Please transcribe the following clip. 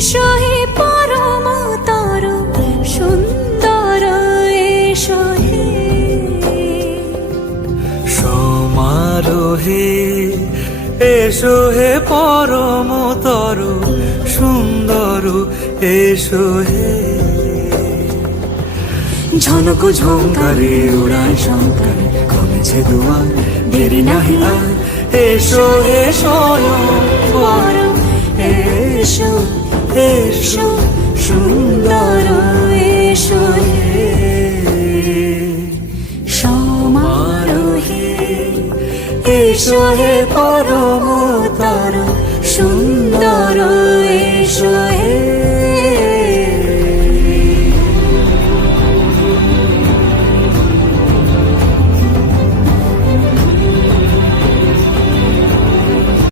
এসো হে পরম তরু সুন্দর, এসো হে সমারোহে এসো হে পরম তরু সুন্দর, এসো হে ঝনক ঝঙ্কারে উড়ায় শঙ্কার, কমেছে দুয়ার দেরি নাহি আর, এসো হে স্বয়ংবর, এসো এসো সুন্দর, এসো হে সমারোহে এসো হে পরম